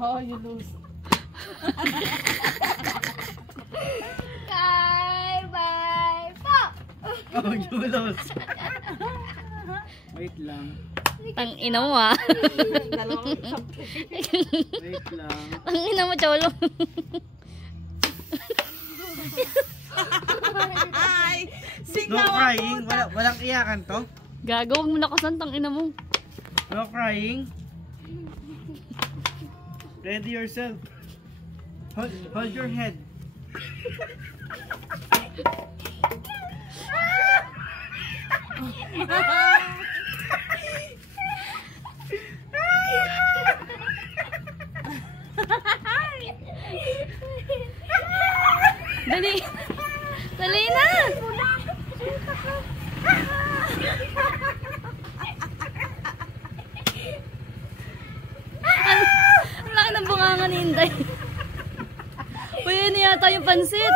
Oh, you lose. Bye po. Oh, you lose. Wait lang. Tang ina mo ah. Wait lang. Ang ina mo, Cholo. Ay! No crying. Walang iyakan to. Gago, huwag mo nakasan, tang ina mo. No crying. Ready yourself. Hold your head. Dali. Dali na. Ang laki ng bunganga ni Inday. Uy, yun yata yung pansit.